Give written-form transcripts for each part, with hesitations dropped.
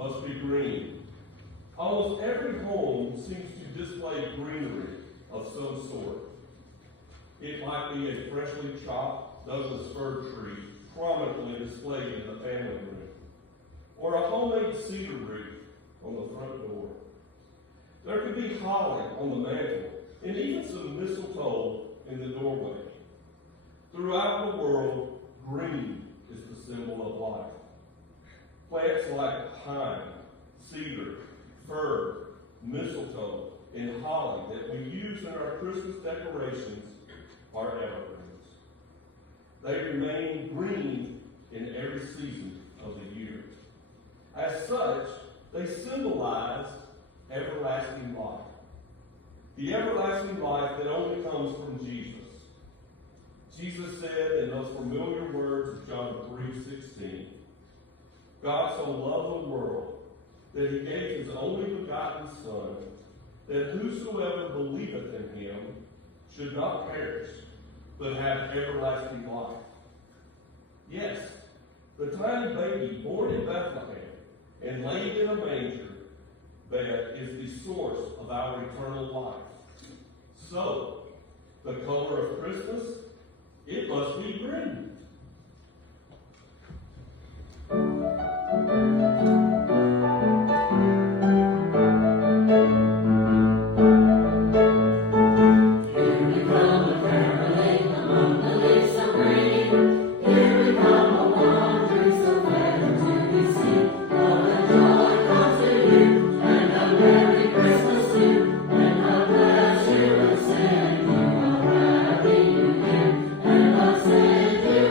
must be green. Almost every home seems to display greenery of some sort. It might be a freshly chopped Douglas fir tree prominently displayed in the family room, or a homemade cedar root on the front door. There could be holly on the mantle, and even some mistletoe in the doorway. Throughout the world, green is the symbol of life. Plants like pine, cedar, fir, mistletoe, and holly that we use in our Christmas decorations are evergreens. They remain green in every season of the year. As such, they symbolize everlasting life. The everlasting life that only comes from Jesus. Jesus said in those familiar words of John 3:16, God so loved the world that he gave his only begotten Son, that whosoever believeth in him should not perish, but have everlasting life. Yes, the tiny baby born in Bethlehem and laid in a manger bed is the source of our eternal life. So, the color of Christmas, it must be green. Send you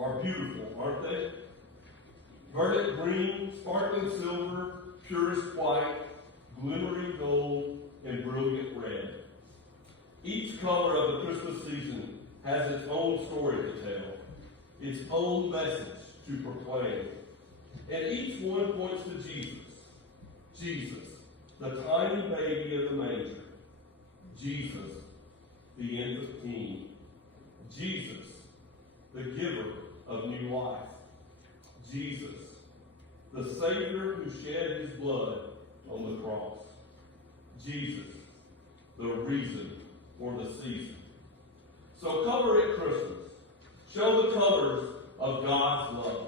are beautiful, aren't they? Verdant green, sparkling silver, purest white, glimmering gold, and brilliant red. Each color of the Christmas season has its own story to tell, its own message to proclaim. And each one points to Jesus. Jesus, the tiny baby of the manger. Jesus, the infant king. Jesus, the giver of new life. Jesus, the Savior who shed his blood on the cross. Jesus, the reason for the season. So color it Christmas. Show the colors of God's love.